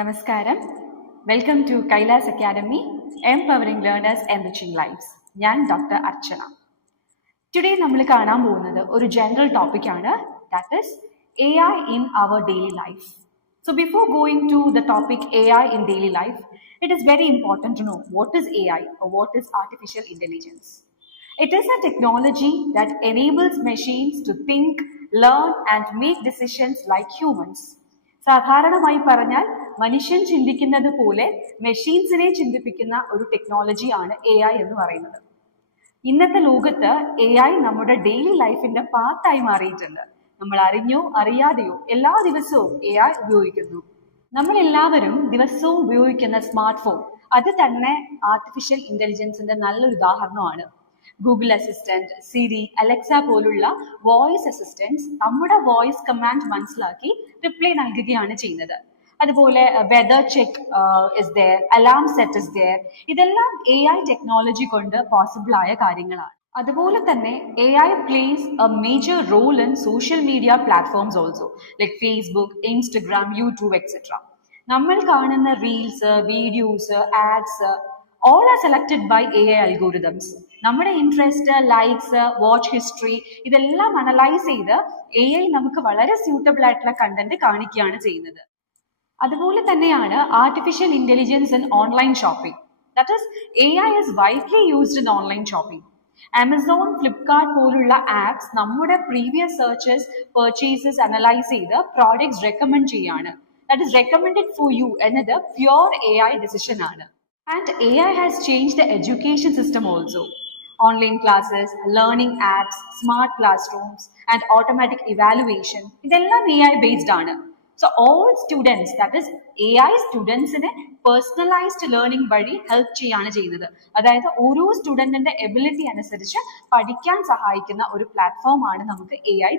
നമസ്കാരം. Welcome to Kailas academy, empowering learners enriching lives. ഞാൻ doctor Archana. Today നമ്മൾ കാണാൻ പോകുന്നത് ഒരു ജനറൽ ടോപ്പിക്കാണ്, that is AI in our daily life. So before going to the topic AI in daily life, it is very important to know what is AI or what is artificial intelligence. It is a technology that enables machines to think, learn and make decisions like humans. സാധാരണമായി പറഞ്ഞാൽ മനുഷ്യൻ ചിന്തിക്കുന്നത് പോലെ മെഷീൻസിനെ ചിന്തിപ്പിക്കുന്ന ഒരു ടെക്നോളജിയാണ് AI എന്ന് പറയുന്നത്. ഇന്നത്തെ ലോകത്ത് AI നമ്മുടെ ഡെയിലി ലൈഫിന്റെ പാർട്ടായി മാറിയിട്ടുണ്ട്. നമ്മൾ അറിഞ്ഞോ അറിയാതെയോ എല്ലാ ദിവസവും AI ഉപയോഗിക്കുന്നു. നമ്മൾ എല്ലാവരും ദിവസവും ഉപയോഗിക്കുന്ന സ്മാർട്ട് ഫോൺ, അത് തന്നെ ആർട്ടിഫിഷ്യൽ ഇന്റലിജൻസിന്റെ നല്ലൊരു ഉദാഹരണമാണ്. ഗൂഗിൾ അസിസ്റ്റന്റ്, സിരി, അലക്സ പോലുള്ള വോയിസ് അസിസ്റ്റൻസ് നമ്മുടെ വോയിസ് കമാൻഡ് മനസ്സിലാക്കി റിപ്ലൈ നൽകുകയാണ് ചെയ്യുന്നത്. അതുപോലെ weather check is there, alarm set is there. ഇതെല്ലാം AI ടെക്നോളജി കൊണ്ട് പോസിബിൾ ആയ കാര്യങ്ങളാണ്. അതുപോലെ തന്നെ AI plays a major role in social media platforms also, like Facebook, Instagram, YouTube, etc. നമ്മൾ കാണുന്ന reels, videos, ads all are selected by AI algorithms. നമ്മുടെ interest, likes, watch history ഇതെല്ലാം അനലൈസ് ചെയ്ത് AI നമുക്ക് വളരെ സ്യൂട്ടബിൾ ആയിട്ടുള്ള കണ്ടന്റ് കാണിക്കുകയാണ് ചെയ്യുന്നത്. അതുപോലെ തന്നെയാണ് artificial intelligence in online shopping. That is AI is widely used in online shopping. Amazon, Flipkart പോലുള്ള ആപ്സ് നമ്മുടെ പ്രീവിയസ് സെർച്ചസ്, പർച്ചേസസ് അനലൈസ് ചെയ്ത് പ്രോഡക്ട്സ് റെക്കമെൻഡ് ചെയ്യാണ്. That is recommended for you എന്നത് പ്യുവർ AI ഡിസിഷൻ ആണ്. And AI has changed the education system also. Online classes, learning apps, smart classrooms and automatic evaluation ഇതെല്ലാം AI based ആണ്. So all students, that is AI സ്റ്റുഡൻസിനെ personalised learning വഴി help ചെയ്യാണ് ചെയ്യുന്നത്. അതായത് ഓരോ സ്റ്റുഡന്റിന്റെ ability അനുസരിച്ച് പഠിക്കാൻ സഹായിക്കുന്ന ഒരു പ്ലാറ്റ്ഫോം ആണ് നമുക്ക് AI